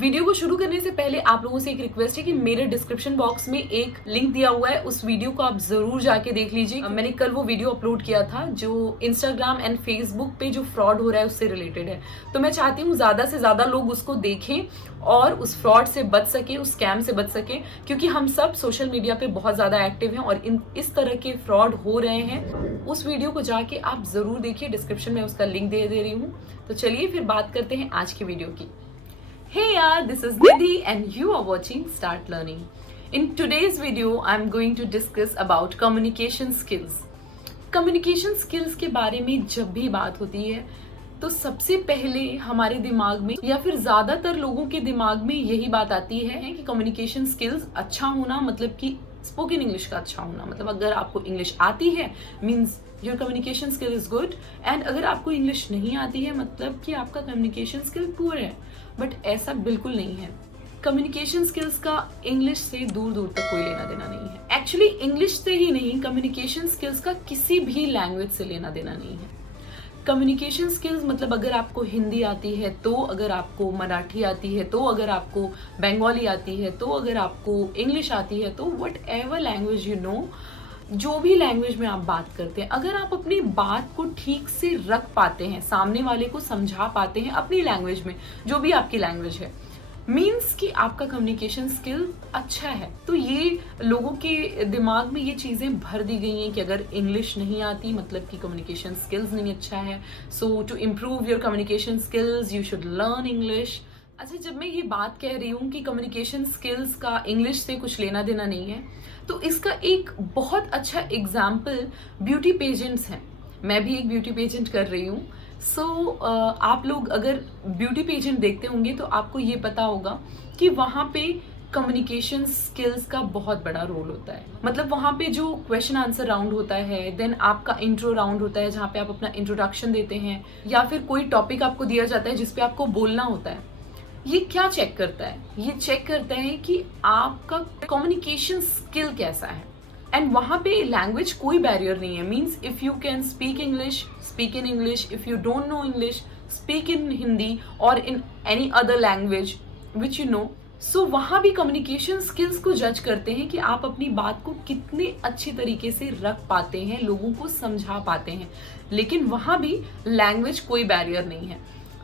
Video को शुरू करने से पहले आप लोगों से एक रिक्वेस्ट है कि मेरे डिस्क्रिप्शन बॉक्स में एक लिंक दिया हुआ है, उस वीडियो को आप जरूर जाके देख लीजिए। मैंने कल वो वीडियो अपलोड किया था जो इंस्टाग्राम एंड फेसबुक पे जो फ्रॉड हो रहा है उससे रिलेटेड है। तो मैं चाहती हूँ ज्यादा से ज्यादा लोग उसको देखें और उस फ्रॉड से बच सके, उस स्कैम से बच सके, क्योंकि हम सब सोशल मीडिया पे बहुत ज्यादा एक्टिव हैं और इस तरह के फ्रॉड हो रहे हैं। उस वीडियो को जाके आप जरूर देखिए, डिस्क्रिप्शन में उसका लिंक दे रही हूँ। तो चलिए फिर बात करते हैं आज की वीडियो की। Hey yaar, this is Nidhi and you are watching Start Learning. In today's video, I'm going to discuss about communication skills. Communication skills के बारे में जब भी बात होती है तो सबसे पहले हमारे दिमाग में या फिर ज्यादातर लोगों के दिमाग में यही बात आती है कि कम्युनिकेशन स्किल्स अच्छा होना मतलब कि स्पोकन इंग्लिश का अच्छा होना, मतलब अगर आपको इंग्लिश आती है means your communication skill is good, and अगर आपको इंग्लिश नहीं आती है मतलब कि आपका कम्युनिकेशन स्किल पुअर है। बट ऐसा बिल्कुल नहीं है। कम्युनिकेशन स्किल्स का इंग्लिश से दूर दूर तक कोई लेना देना नहीं है। एक्चुअली इंग्लिश से ही नहीं, कम्युनिकेशन स्किल्स का किसी भी लैंग्वेज से लेना देना नहीं है। कम्युनिकेशन स्किल्स मतलब अगर आपको हिंदी आती है तो, अगर आपको मराठी आती है तो, अगर आपको बंगाली आती है तो, अगर आपको इंग्लिश आती है तो, what ever language you know, जो भी लैंग्वेज में आप बात करते हैं, अगर आप अपनी बात को ठीक से रख पाते हैं, सामने वाले को समझा पाते हैं अपनी लैंग्वेज में, जो भी आपकी लैंग्वेज है, मीन्स कि आपका कम्युनिकेशन स्किल अच्छा है। तो ये लोगों के दिमाग में ये चीजें भर दी गई हैं कि अगर इंग्लिश नहीं आती मतलब कि कम्युनिकेशन स्किल्स नहीं अच्छा है। So to improve your communication skills you should learn English. अच्छा, जब मैं ये बात कह रही हूँ कि कम्युनिकेशन स्किल्स का इंग्लिश से कुछ लेना देना नहीं है, तो इसका एक बहुत अच्छा एग्जाम्पल ब्यूटी पेजेंट्स हैं। मैं भी एक ब्यूटी पेजेंट कर रही हूँ। सो आप लोग अगर ब्यूटी पेजेंट देखते होंगे तो आपको ये पता होगा कि वहाँ पे कम्युनिकेशन स्किल्स का बहुत बड़ा रोल होता है। मतलब वहाँ पे जो क्वेश्चन आंसर राउंड होता है, देन आपका इंट्रो राउंड होता है जहाँ पे आप अपना इंट्रोडक्शन देते हैं, या फिर कोई टॉपिक आपको दिया जाता है जिसपे आपको बोलना होता है। ये क्या चेक करता है? ये चेक करता है कि आपका कम्युनिकेशन स्किल कैसा है। एंड वहां पे लैंग्वेज कोई बैरियर नहीं है। Means if you can speak English, speak in English. If you don't know English, speak in Hindi और in any other language which you know. So वहां भी कम्युनिकेशन स्किल्स को जज करते हैं कि आप अपनी बात को कितने अच्छे तरीके से रख पाते हैं, लोगों को समझा पाते हैं। लेकिन वहां भी लैंग्वेज कोई बैरियर नहीं है।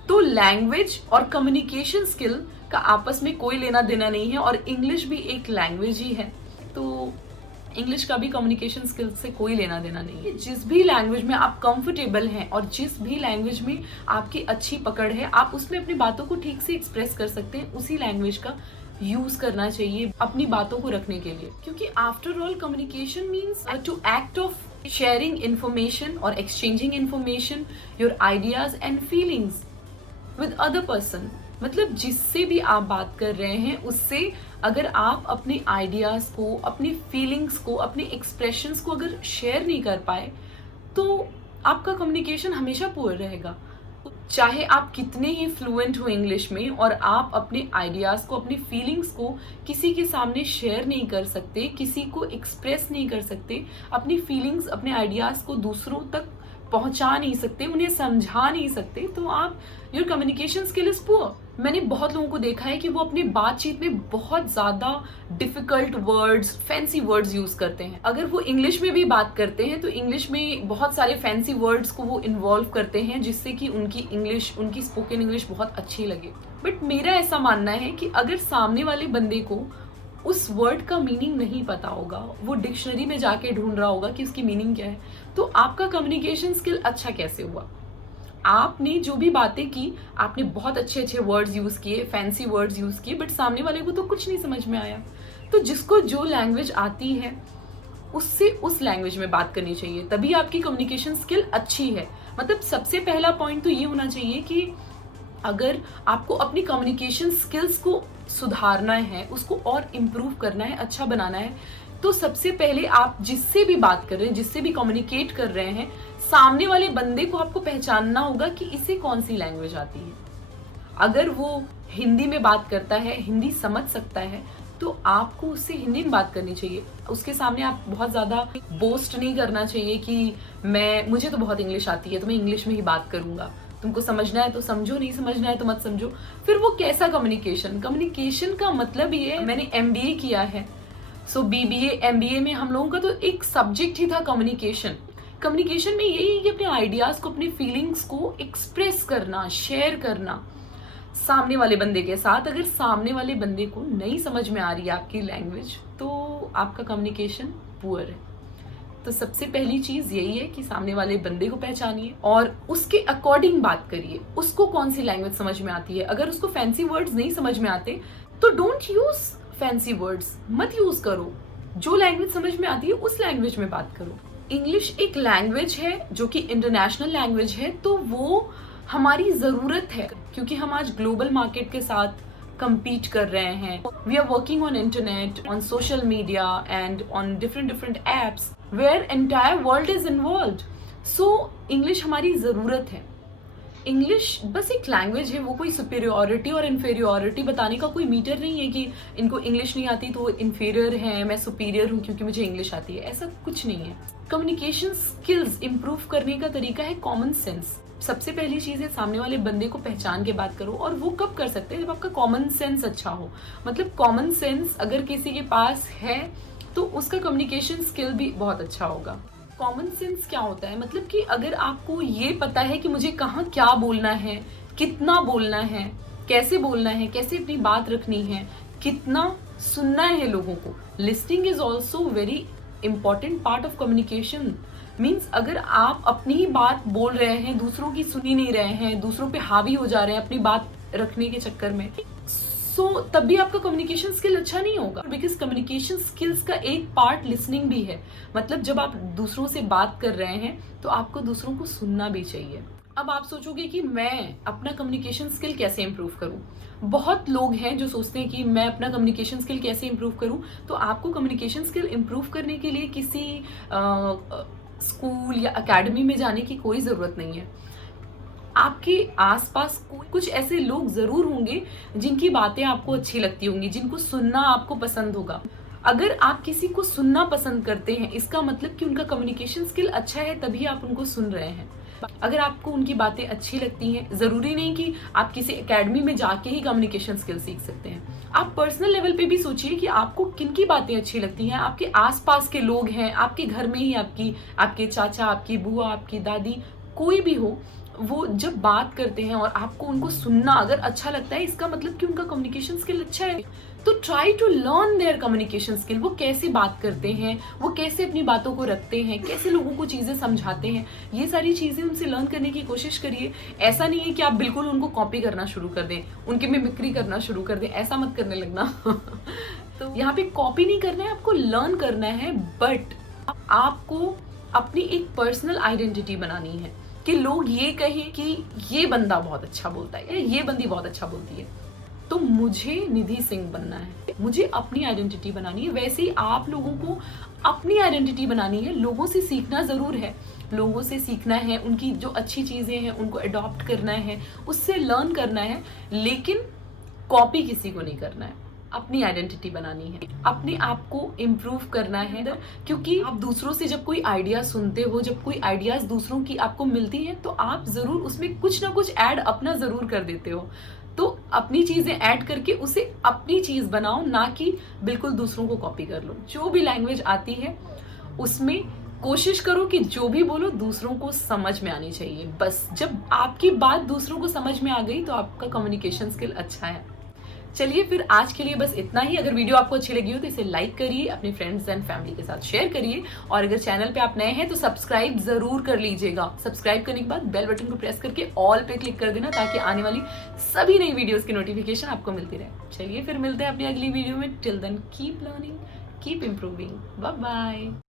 तो लैंग्वेज और कम्युनिकेशन स्किल का आपस में कोई लेना देना नहीं है, और इंग्लिश भी एक लैंग्वेज ही है, तो इंग्लिश का भी कम्युनिकेशन स्किल से कोई लेना देना नहीं है। जिस भी लैंग्वेज में आप कंफर्टेबल हैं और जिस भी लैंग्वेज में आपकी अच्छी पकड़ है, आप उसमें अपनी बातों को ठीक से एक्सप्रेस कर सकते हैं। उसी लैंग्वेज का यूज करना चाहिए अपनी बातों को रखने के लिए, क्योंकि after all communication means to act of sharing information और exchanging information, your ideas and feelings with other person. मतलब जिससे भी आप बात कर रहे हैं उससे अगर आप अपने आइडियाज को, अपनी फीलिंग्स को, अपने एक्सप्रेशंस को अगर शेयर नहीं कर पाए तो आपका कम्युनिकेशन हमेशा पुअर रहेगा। चाहे आप कितने ही फ्लुएंट हो इंग्लिश में और आप अपने आइडियाज को, अपनी फीलिंग्स को किसी के सामने शेयर नहीं कर सकते, किसी को एक्सप्रेस नहीं कर सकते, अपनी फीलिंग्स, अपने आइडियाज को दूसरों तक पहुंचा नहीं सकते, उन्हें समझा नहीं सकते, तो आप your communication skill is poor. मैंने बहुत लोगों को देखा है कि वो अपनी बातचीत में बहुत ज्यादा difficult words, fancy words use करते हैं। अगर वो इंग्लिश में भी बात करते हैं तो इंग्लिश में बहुत सारे फैंसी वर्ड्स को वो इन्वॉल्व करते हैं जिससे कि उनकी इंग्लिश, उनकी स्पोकन इंग्लिश बहुत अच्छी लगे। बट मेरा ऐसा मानना है कि अगर सामने वाले बंदे को उस वर्ड का मीनिंग नहीं पता होगा, वो डिक्शनरी में जाके ढूंढ रहा होगा कि उसकी मीनिंग क्या है, तो आपका कम्युनिकेशन स्किल अच्छा कैसे हुआ? आपने जो भी बातें की, आपने बहुत अच्छे अच्छे वर्ड्स यूज किए, फैंसी वर्ड्स यूज किए, बट सामने वाले को तो कुछ नहीं समझ में आया। तो जिसको जो लैंग्वेज आती है उससे उस लैंग्वेज में बात करनी चाहिए, तभी आपकी कम्युनिकेशन स्किल अच्छी है। मतलब सबसे पहला पॉइंट तो ये होना चाहिए कि अगर आपको अपनी कम्युनिकेशन स्किल्स को सुधारना है, उसको और इम्प्रूव करना है, अच्छा बनाना है, तो सबसे पहले आप जिससे भी बात कर रहे हैं, जिससे भी कम्युनिकेट कर रहे हैं, सामने वाले बंदे को आपको पहचानना होगा कि इसे कौन सी लैंग्वेज आती है। अगर वो हिंदी में बात करता है, हिंदी समझ सकता है, तो आपको उससे हिंदी में बात करनी चाहिए। उसके सामने आप बहुत ज्यादा बोस्ट नहीं करना चाहिए कि मुझे तो बहुत इंग्लिश आती है तो मैं इंग्लिश में ही बात करूंगा। तो तुमको समझना है तो समझो, नहीं समझना है तो मत समझो। फिर वो कैसा कम्युनिकेशन, कम्युनिकेशन का मतलब ये, मैंने MBA किया है, सो BBA MBA में हम लोगों का तो एक सब्जेक्ट ही था कम्युनिकेशन। कम्युनिकेशन में यही है कि अपने आइडियाज को, अपनी फीलिंग्स को एक्सप्रेस करना, शेयर करना सामने वाले बंदे के साथ। अगर सामने वाले बंदे को नहीं समझ में आ रही है आपकी लैंग्वेज, तो आपका कम्युनिकेशन पुअर है। तो सबसे पहली चीज यही है कि सामने वाले बंदे को पहचानिए और उसके अकॉर्डिंग बात करिए। उसको कौन सी लैंग्वेज समझ में आती है। अगर उसको फैंसी वर्ड्स नहीं समझ में आते तो डोंट यूज फैंसी वर्ड्स, मत यूज करो। जो लैंग्वेज समझ में आती है उस लैंग्वेज में बात करो। इंग्लिश एक लैंग्वेज है जो कि इंटरनेशनल लैंग्वेज है, तो वो हमारी जरूरत है क्योंकि हम आज ग्लोबल मार्केट के साथ compete कर रहे हैं। We are working on internet, on social media and on different apps where entire world is involved. So English हमारी ज़रूरत है। इंग्लिश बस एक लैंग्वेज है, वो कोई सुपीरियोरिटी और इन्फीरियोरिटी बताने का कोई मीटर नहीं है कि इनको इंग्लिश नहीं आती तो वो इन्फीरियर है, मैं सुपीरियर हूँ क्योंकि मुझे इंग्लिश आती है, ऐसा कुछ नहीं है। कम्युनिकेशन स्किल्स इंप्रूव करने का तरीका है कॉमन सेंस। सबसे पहली चीज है सामने वाले बंदे को पहचान के बात करो, और वो कब कर सकते हैं, जब आपका कॉमन सेंस अच्छा हो। मतलब कॉमन सेंस अगर किसी के पास है तो उसका कम्युनिकेशन स्किल भी बहुत अच्छा होगा। कॉमन सेंस क्या होता है, मतलब कि अगर आपको ये पता है कि मुझे कहाँ क्या बोलना है, कितना बोलना है, कैसे बोलना है, कैसे अपनी बात रखनी है, कितना सुनना है लोगों को। Listening is also very important part of communication. Means अगर आप अपनी ही बात बोल रहे हैं, दूसरों की सुनी नहीं रहे हैं, दूसरों पे हावी हो जा रहे हैं अपनी बात रखने के चक्कर में, सो तब भी आपका कम्युनिकेशन स्किल अच्छा नहीं होगा। बिकॉज कम्युनिकेशन स्किल्स का एक पार्ट लिसनिंग भी है। मतलब जब आप दूसरों से बात कर रहे हैं तो आपको दूसरों को सुनना भी चाहिए। अब आप सोचोगे कि मैं अपना कम्युनिकेशन स्किल कैसे इंप्रूव करूं। बहुत लोग हैं जो सोचते हैं कि मैं अपना कम्युनिकेशन स्किल कैसे इंप्रूव करूं। तो आपको कम्युनिकेशन स्किल इंप्रूव करने के लिए किसी स्कूल या एकेडमी में जाने की कोई ज़रूरत नहीं है। आपके आसपास कुछ ऐसे लोग ज़रूर होंगे जिनकी बातें आपको अच्छी लगती होंगी, जिनको सुनना आपको पसंद होगा। अगर आप किसी को सुनना पसंद करते हैं, इसका मतलब कि उनका कम्युनिकेशन स्किल अच्छा है, तभी आप उनको सुन रहे हैं। अगर आपको उनकी बातें अच्छी लगती हैं, ज़रूरी नहीं कि आप किसी एकेडमी में जाके ही कम्युनिकेशन स्किल सीख सकते हैं। आप पर्सनल लेवल पे भी सोचिए कि आपको किन की बातें अच्छी लगती हैं। आपके आसपास के लोग हैं, आपके घर में ही आपके चाचा, आपकी बुआ, आपकी दादी, कोई भी हो, वो जब बात करते हैं और आपको उनको सुनना अगर अच्छा लगता है, इसका मतलब कि उनका कम्युनिकेशन स्किल अच्छा है। तो try to learn their communication skill. वो कैसे बात करते हैं, वो कैसे अपनी बातों को रखते हैं, कैसे लोगों को चीज़ें समझाते हैं, ये सारी चीज़ें उनसे लर्न करने की कोशिश करिए। ऐसा नहीं है कि आप बिल्कुल उनको कॉपी करना शुरू कर दें, उनकी मिमिक्री करना शुरू कर दें, ऐसा मत करने लगना। तो यहाँ पे कॉपी नहीं करना है, आपको लर्न करना है, बट आपको अपनी एक पर्सनल आइडेंटिटी बनानी है कि लोग ये कहें कि ये बंदा बहुत अच्छा बोलता है या ये बंदी बहुत अच्छा बोलती है, तो मुझे निधि सिंह बनना है, मुझे अपनी आइडेंटिटी बनानी है। वैसे ही आप लोगों को अपनी आइडेंटिटी बनानी है। लोगों से सीखना ज़रूर है, लोगों से सीखना है, उनकी जो अच्छी चीज़ें हैं उनको अडॉप्ट करना है, उससे लर्न करना है, लेकिन कॉपी किसी को नहीं करना है। अपनी आइडेंटिटी बनानी है, अपने आप को इम्प्रूव करना है। क्योंकि आप दूसरों से जब कोई आइडिया सुनते हो, जब कोई आइडियाज दूसरों की आपको मिलती है, तो आप ज़रूर उसमें कुछ ना कुछ ऐड अपना ज़रूर कर देते हो। तो अपनी चीज़ें ऐड करके उसे अपनी चीज़ बनाओ, ना कि बिल्कुल दूसरों को कॉपी कर लो। जो भी लैंग्वेज आती है उसमें कोशिश करो कि जो भी बोलो दूसरों को समझ में आनी चाहिए। बस जब आपकी बात दूसरों को समझ में आ गई तो आपका कम्युनिकेशन स्किल अच्छा है। चलिए फिर आज के लिए बस इतना ही। अगर वीडियो आपको अच्छी लगी हो तो इसे लाइक करिए, अपने फ्रेंड्स एंड फैमिली के साथ शेयर करिए, और अगर चैनल पे आप नए हैं तो सब्सक्राइब जरूर कर लीजिएगा। सब्सक्राइब करने के बाद बेल बटन को प्रेस करके ऑल पे क्लिक कर देना, ताकि आने वाली सभी नई वीडियोस की नोटिफिकेशन आपको मिलती रहे। चलिए फिर मिलते हैं अपनी अगली वीडियो में। Till then keep learning, keep improving, bye bye.